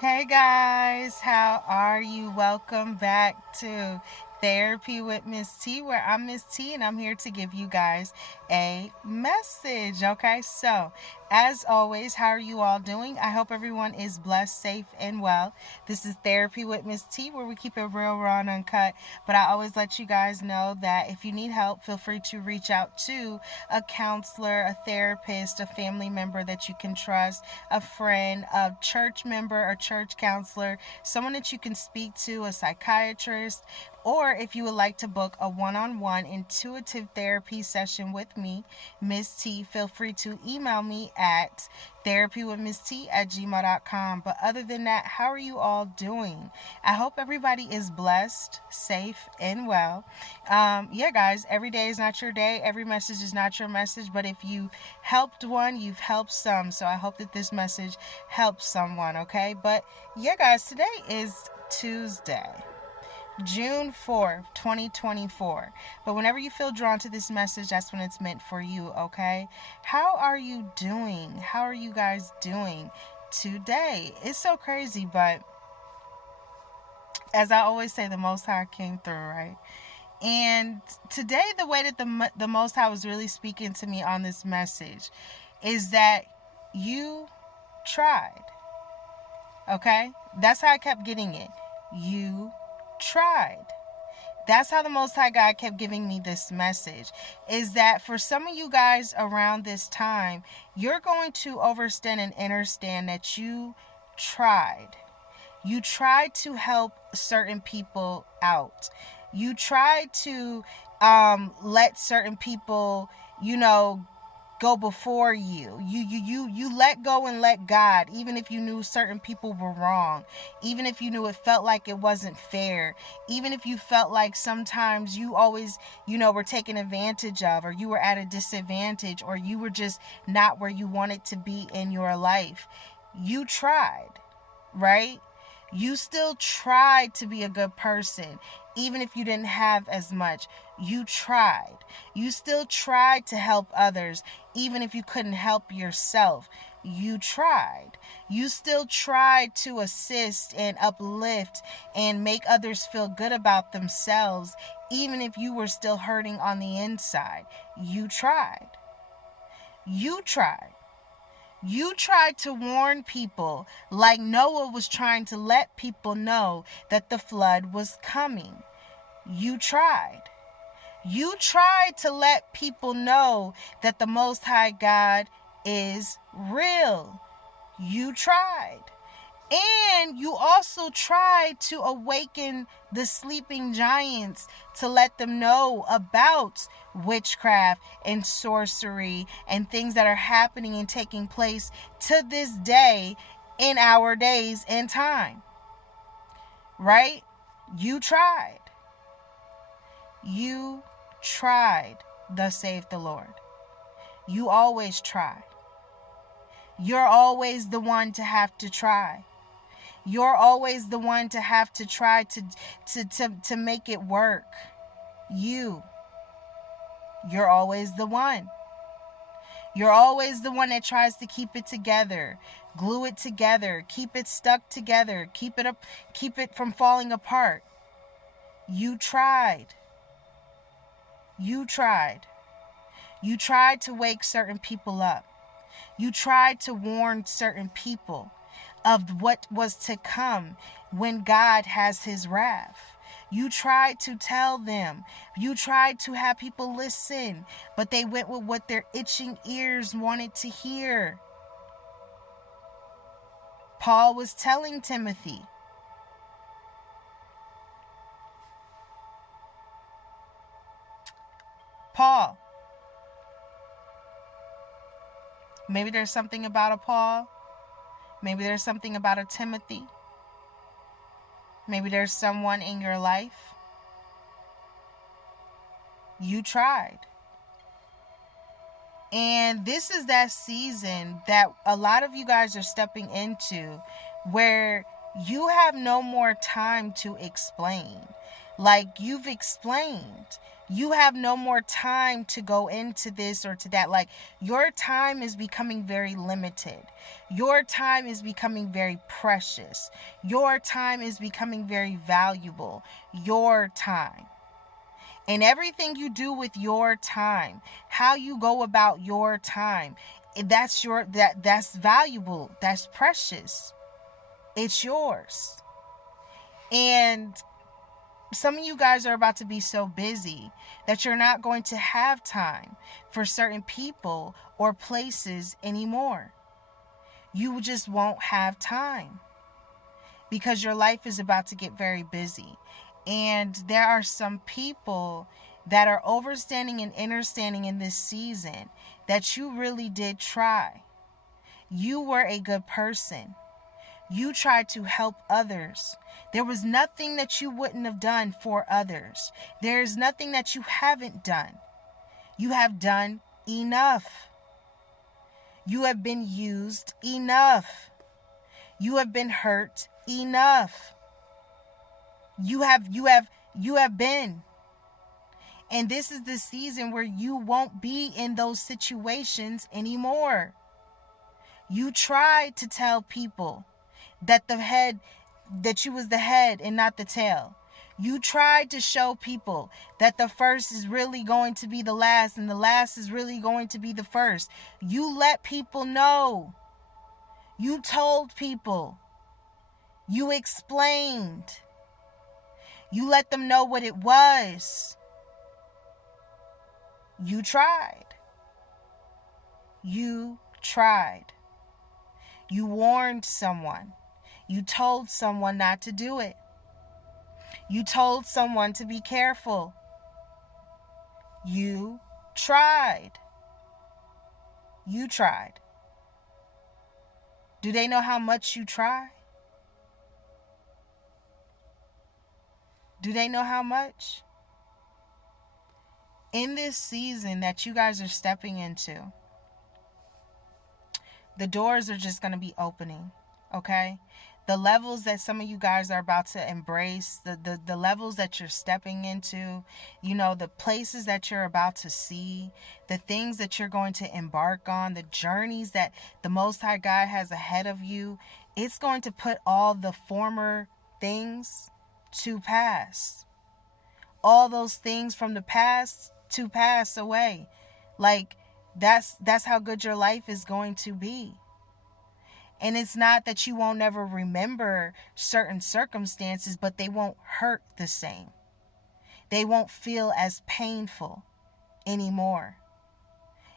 Hey guys, how are you? Welcome back to Therapy with Miss T, where I'm Miss T and I'm here to give you guys a message. Okay, so as always, how are you all doing? I hope everyone is blessed, safe, and well. This is Therapy with Miss T, where we keep it real, raw, and uncut. But I always let you guys know that if you need help, feel free to reach out to a counselor, a therapist, a family member that you can trust, a friend, a church member, a church counselor, someone that you can speak to, a psychiatrist, or if you would like to book a one-on-one intuitive therapy session with me, Miss T, feel free to email me at therapywithmisstee@gmail.com. But other than that, how are you all doing? I hope everybody is blessed, safe, and well. Yeah, guys, every day is not your day. Every message is not your message. But if you helped one, you've helped some. So I hope that this message helps someone, okay? But yeah, guys, today is Tuesday. June 4th, 2024. But whenever you feel drawn to this message, that's when it's meant for you, okay? How are you doing? How are you guys doing today? It's so crazy, but as I always say, the Most High came through, right? And today, the way that the Most High was really speaking to me on this message is that you tried, okay? That's how I kept getting it. You tried. That's how the Most High God kept giving me this message, is that for some of you guys around this time, you're going to understand and understand that you tried. You tried to help certain people out. You tried to let certain people, go before you. You let go and let God, even if you knew certain people were wrong, even if you knew it felt like it wasn't fair, even if you felt like sometimes you always, were taken advantage of, or you were at a disadvantage, or you were just not where you wanted to be in your life. You tried, right? You still tried to be a good person, even if you didn't have as much. You tried. You still tried to help others, even if you couldn't help yourself. You tried. You still tried to assist and uplift and make others feel good about themselves, even if you were still hurting on the inside. You tried. You tried. You tried to warn people like Noah was trying to let people know that the flood was coming. You tried. You tried to let people know that the Most High God is real. You tried. And you also tried to awaken the sleeping giants to let them know about witchcraft and sorcery and things that are happening and taking place to this day in our days and time. Right? You tried. You tried, thus saith the Lord. You always try. You're always the one to have to try. You're always the one to have to try to make it work. You're always the one. You're always the one that tries to keep it together, glue it together, keep it stuck together, keep it from falling apart. You tried. You tried. You tried to wake certain people up. You tried to warn certain people of what was to come when God has his wrath. You tried to tell them. You tried to have people listen, but they went with what their itching ears wanted to hear. Paul was telling Timothy, Paul, maybe there's something about a Paul. Maybe there's something about a Timothy. Maybe there's someone in your life. You tried. And this is that season that a lot of you guys are stepping into where you have no more time to explain. Like, you've explained. You have no more time to go into this or to that. Like, your time is becoming very limited. Your time is becoming very precious. Your time is becoming very valuable. Your time. And everything you do with your time, how you go about your time, that's valuable. That's precious. It's yours. And some of you guys are about to be so busy that you're not going to have time for certain people or places anymore. You just won't have time because your life is about to get very busy. And there are some people that are overstanding and understanding in this season that you really did try. You were a good person. You tried to help others. There was nothing that you wouldn't have done for others. There is nothing that you haven't done. You have done enough. You have been used enough. You have been hurt enough. You have been. And this is the season where you won't be in those situations anymore. You tried to tell people that you was the head and not the tail. You tried to show people that the first is really going to be the last and the last is really going to be the first. You let people know. You told people. You explained. You let them know what it was. You tried. You tried. You warned someone. You told someone not to do it. You told someone to be careful. You tried. You tried. Do they know how much you try? Do they know how much? In this season that you guys are stepping into, the doors are just going to be opening, okay? The levels that some of you guys are about to embrace, the levels that you're stepping into, the places that you're about to see, the things that you're going to embark on, the journeys that the Most High God has ahead of you, it's going to put all the former things to pass. All those things from the past to pass away. Like, that's how good your life is going to be. And it's not that you won't ever remember certain circumstances, but they won't hurt the same. They won't feel as painful anymore.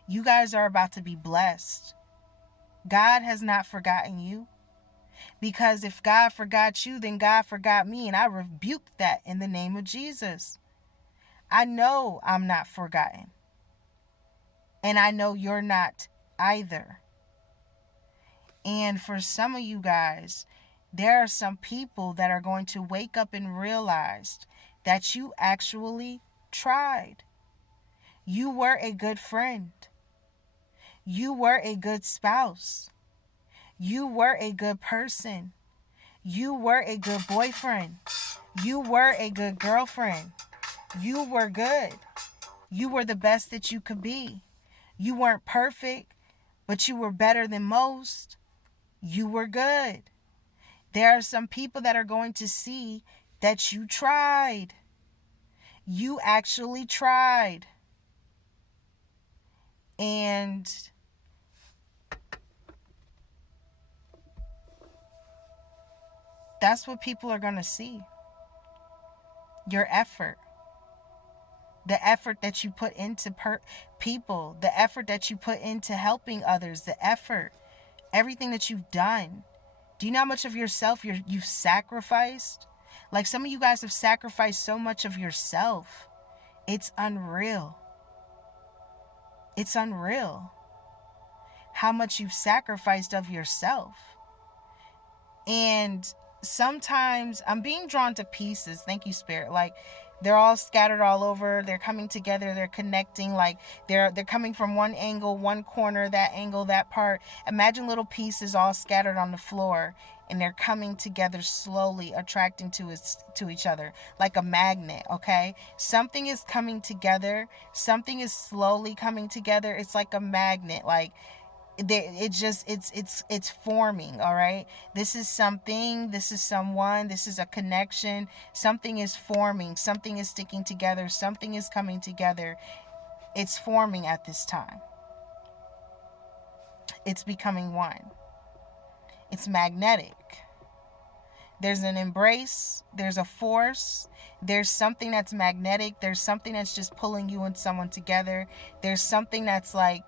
You guys are about to be blessed. God has not forgotten you. Because if God forgot you, then God forgot me. And I rebuke that in the name of Jesus. I know I'm not forgotten. And I know you're not either. And for some of you guys, there are some people that are going to wake up and realize that you actually tried. You were a good friend. You were a good spouse. You were a good person. You were a good boyfriend. You were a good girlfriend. You were good. You were the best that you could be. You weren't perfect, but you were better than most. You were good. There are some people that are going to see that you tried. You actually tried. And that's what people are going to see. Your effort. The effort that you put into people. The effort that you put into helping others. The effort. Everything that you've done. Do you know how much of yourself you've sacrificed? Like, some of you guys have sacrificed so much of yourself. It's unreal. It's unreal how much you've sacrificed of yourself. And sometimes I'm being drawn to pieces. Thank you, Spirit. Like, They're all scattered all over. They're coming together. They're connecting. Like they're coming from one angle, one corner, that angle, that part. Imagine little pieces all scattered on the floor, and they're coming together slowly, attracting to each other like a magnet. Okay, something is coming together. Something is slowly coming together. It's like a magnet. Like it's forming. All right, this is something, this is someone, this is a connection. Something is forming, something is sticking together, something is coming together. It's forming at this time. It's becoming one. It's magnetic. There's an embrace, there's a force, there's something that's magnetic, there's something that's just pulling you and someone together, there's something that's like,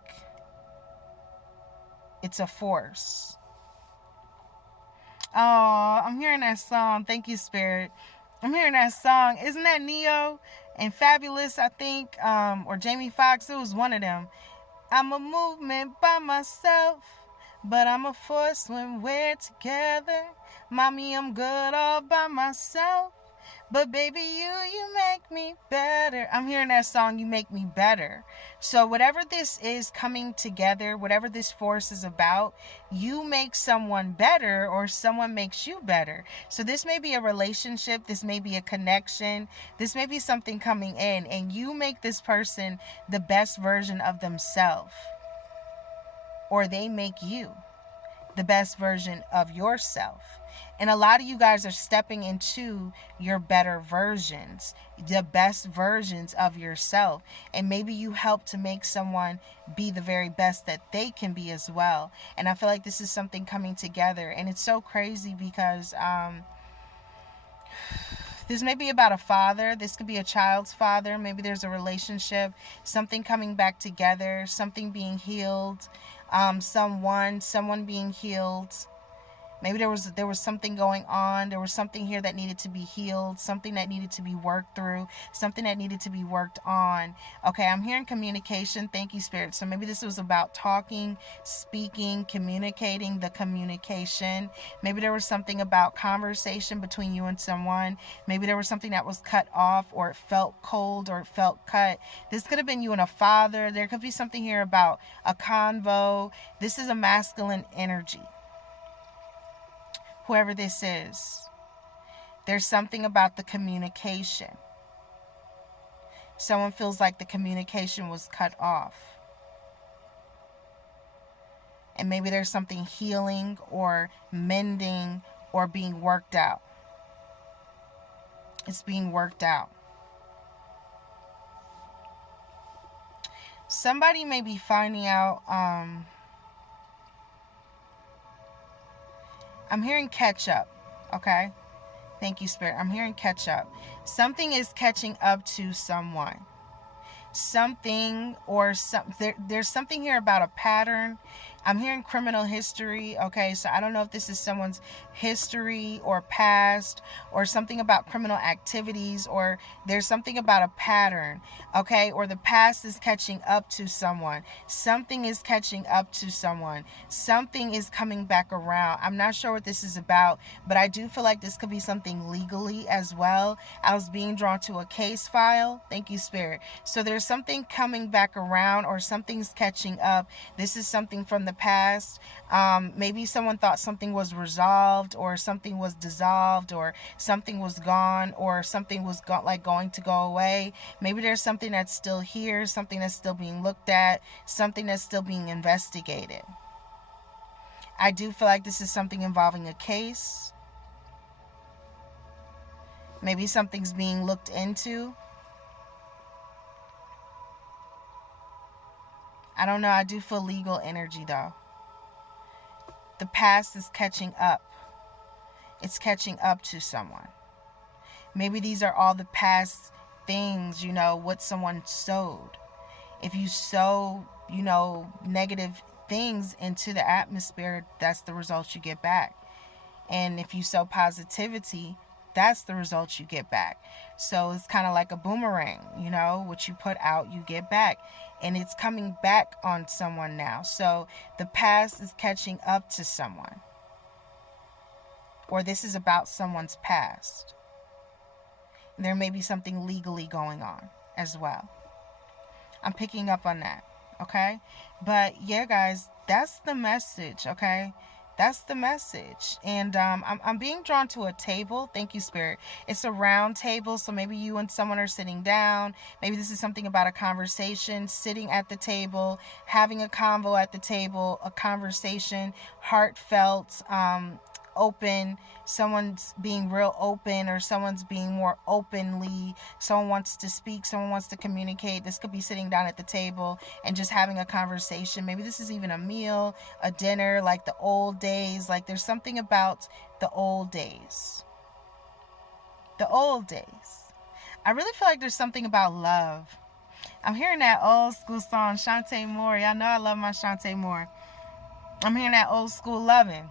it's a force. Oh, I'm hearing that song. Thank you, Spirit. I'm hearing that song. Isn't that Neo and Fabulous, I think, or Jamie Foxx? It was one of them. I'm a movement by myself, but I'm a force when we're together. Mommy, I'm good all by myself, but baby, you make me better. I'm hearing that song, You Make Me Better. So whatever this is coming together, whatever this force is about, you make someone better or someone makes you better. So this may be a relationship, this may be a connection, this may be something coming in, and you make this person the best version of themselves, or they make you the best version of yourself. And a lot of you guys are stepping into your better versions, the best versions of yourself. And maybe you help to make someone be the very best that they can be as well. And I feel like this is something coming together. And it's so crazy because this may be about a father. This could be a child's father. Maybe there's a relationship, something coming back together, something being healed, someone being healed. Maybe there was something going on. There was something here that needed to be healed, something that needed to be worked through, something that needed to be worked on. Okay, I'm hearing communication. Thank you, Spirit. So maybe this was about talking, speaking, communicating, the communication. Maybe there was something about conversation between you and someone. Maybe there was something that was cut off, or it felt cold, or it felt cut. This could have been you and a father. There could be something here about a convo. This is a masculine energy. Whoever this is, there's something about the communication. Someone feels like the communication was cut off. And maybe there's something healing or mending or being worked out. It's being worked out. Somebody may be finding out, I'm hearing catch up, okay? Thank you, Spirit. I'm hearing catch up. Something is catching up to someone. Something or there's something here about a pattern. I'm hearing criminal history. Okay, so I don't know if this is someone's history or past, or something about criminal activities, or there's something about a pattern. Okay, or the past is catching up to someone. Something is catching up to someone. Something is coming back around. I'm not sure what this is about, but I do feel like this could be something legally as well. I was being drawn to a case file. Thank you, Spirit. So there's something coming back around, or something's catching up. This is something from the past. Maybe someone thought something was resolved, or something was dissolved, or something was gone, or something was going to go away. Maybe there's something that's still here, something that's still being looked at, something that's still being investigated. I do feel like this is something involving a case. Maybe something's being looked into. I don't know. I do feel legal energy though. The past is catching up. It's catching up to someone. Maybe these are all the past things, what someone sowed. If you sow, negative things into the atmosphere, that's the results you get back. And if you sow positivity, that's the results you get back. So it's kind of like a boomerang, what you put out, you get back. And it's coming back on someone now. So the past is catching up to someone. Or this is about someone's past. There may be something legally going on as well. I'm picking up on that. Okay? But yeah, guys, that's the message. Okay? That's the message. And I'm being drawn to a table. Thank you, Spirit. It's a round table. So maybe you and someone are sitting down. Maybe this is something about a conversation, sitting at the table, having a convo at the table, a conversation, heartfelt, open, someone's being real open, or someone's being more openly, someone wants to speak, someone wants to communicate. This could be sitting down at the table and just having a conversation. Maybe this is even a meal, a dinner, like the old days. Like there's something about the old days. The old days. I really feel like there's something about love. I'm hearing that old school song, Shantae Moore. Y'all know I love my Shantae Moore. I'm hearing that old school loving.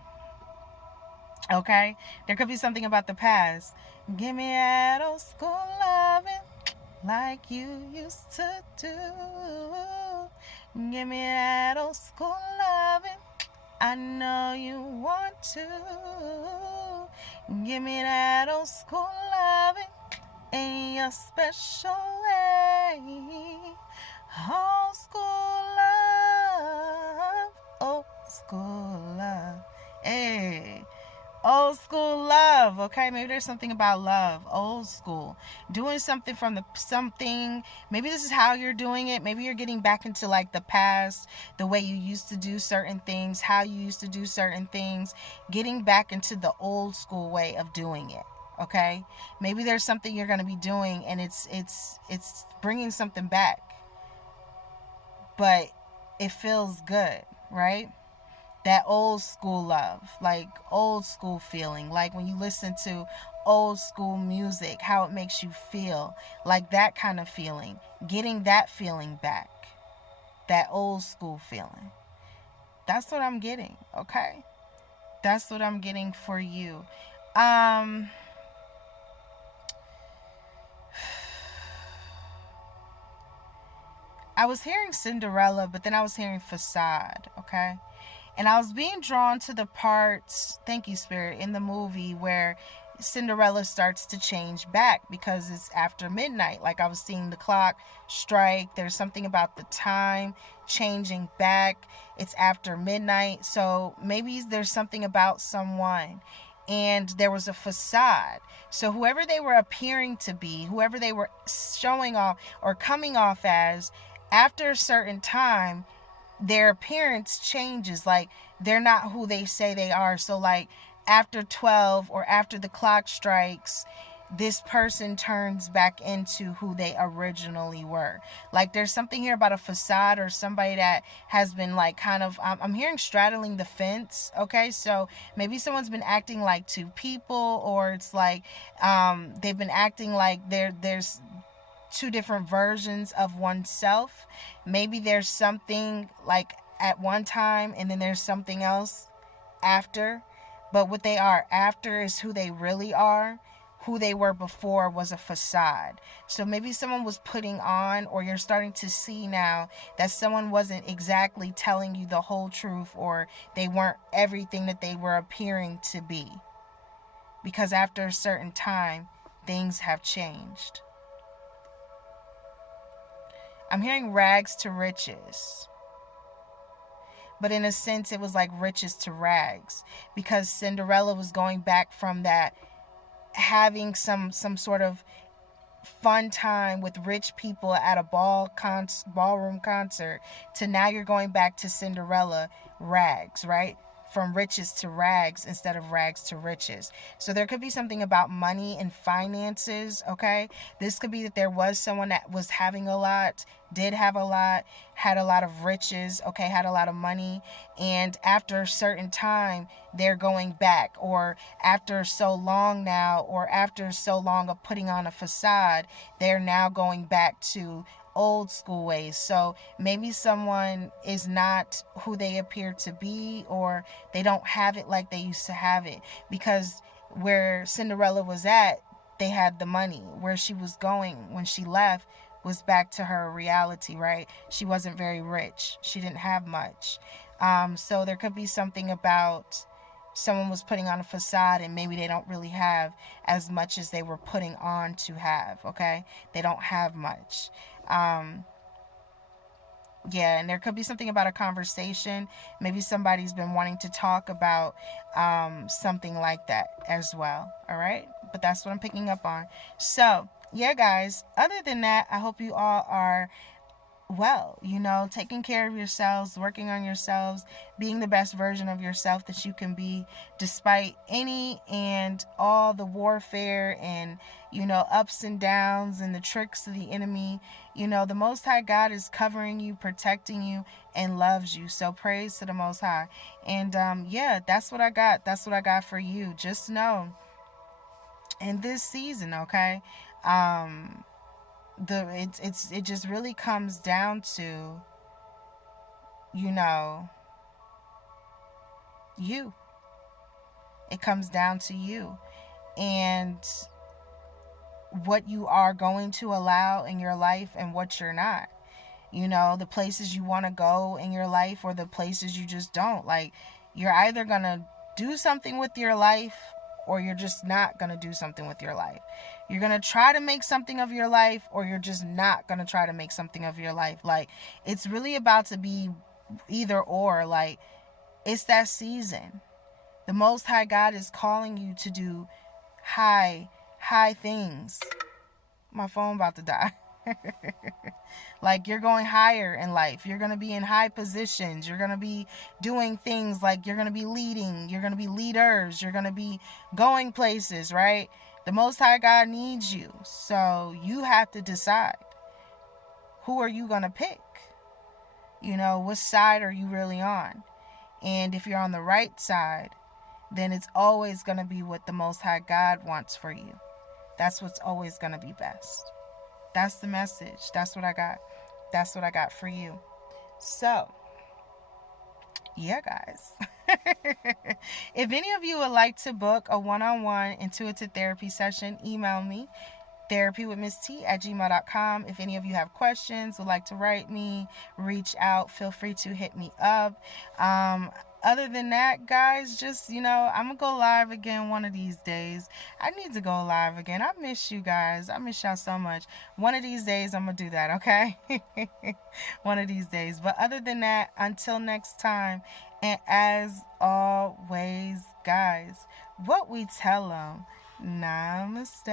Okay? There could be something about the past. Give me that old school loving like you used to do. Give me that old school loving. I know you want to. Give me that old school loving in your special way. Old school love. Old school love. Hey. Old school love. Okay, maybe there's something about love. Old school, doing something from the something. Maybe this is how you're doing it. Maybe you're getting back into like the past, the way you used to do certain things, how you used to do certain things, getting back into the old school way of doing it. Okay, maybe there's something you're going to be doing and it's bringing something back, but it feels good, right? That old school love, like old school feeling, like when you listen to old school music, how it makes you feel, like that kind of feeling, getting that feeling back, that old school feeling. That's what I'm getting. Okay, that's what I'm getting for you. I was hearing Cinderella, but then I was hearing facade. Okay. And I was being drawn to the parts, thank you, Spirit, in the movie where Cinderella starts to change back because it's after midnight. Like I was seeing the clock strike. There's something about the time changing back. It's after midnight. So maybe there's something about someone. And there was a facade. So whoever they were appearing to be, whoever they were showing off or coming off as, after a certain time, their appearance changes. Like they're not who they say they are. So like after 12 or after the clock strikes, this person turns back into who they originally were. Like there's something here about a facade or somebody that has been like kind of, I'm hearing straddling the fence. Okay, so maybe someone's been acting like two people, or it's like they've been acting like there's two different versions of oneself. Maybe there's something like at one time and then there's something else after. But what they are after is who they really are. Who they were before was a facade. So maybe someone was putting on, or you're starting to see now that someone wasn't exactly telling you the whole truth, or they weren't everything that they were appearing to be. Because after a certain time, things have changed. I'm hearing rags to riches. But in a sense, it was like riches to rags. Because Cinderella was going back from that, having some sort of fun time with rich people at a ballroom concert, to now you're going back to Cinderella rags, right? From riches to rags instead of rags to riches. So there could be something about money and finances, okay? This could be that there was someone that was having a lot, did have a lot, had a lot of riches, okay, had a lot of money, and after a certain time, they're going back, or after so long now, or after so long of putting on a facade, they're now going back to old school ways. So maybe someone is not who they appear to be, or they don't have it like they used to have it, because where Cinderella was at, they had the money. Where she was going when she left was back to her reality, right? She wasn't very rich. She didn't have much. So there could be something about someone was putting on a facade and maybe they don't really have as much as they were putting on to have, okay? They don't have much. Yeah, and there could be something about a conversation. Maybe somebody's been wanting to talk about something like that as well, all right? But that's what I'm picking up on. So, yeah, guys, other than that, I hope you all are well, taking care of yourselves, working on yourselves, being the best version of yourself that you can be, despite any and all the warfare and, ups and downs and the tricks of the enemy. The Most High God is covering you, protecting you, and loves you. So praise to the Most High. And yeah, that's what I got. That's what I got for you. Just know, in this season, okay, it just really comes down to, you. It comes down to you and what you are going to allow in your life and what you're not. The places you want to go in your life or the places you just don't. Like, you're either going to do something with your life or you're just not going to do something with your life. You're going to try to make something of your life or you're just not going to try to make something of your life. Like, it's really about to be either or. Like, it's that season. The Most High God is calling you to do high things. My phone about to die. Like, you're going higher in life. You're going to be in high positions. You're going to be doing things like you're going to be leading. You're going to be leaders. You're going to be going places, right? The Most High God needs you. So you have to decide, who are you going to pick? What side are you really on? And if you're on the right side, then it's always going to be what the Most High God wants for you. That's what's always going to be best. That's the message. That's what I got. That's what I got for you. So, yeah, guys. If any of you would like to book a one-on-one intuitive therapy session, email me, therapywithmisstee@gmail.com. If any of you have questions, would like to write me, reach out, feel free to hit me up. Other than that, guys, just, I'm going to go live again one of these days. I need to go live again. I miss you guys. I miss y'all so much. One of these days, I'm going to do that, okay? One of these days. But other than that, until next time, and as always, guys, what we tell them, namaste.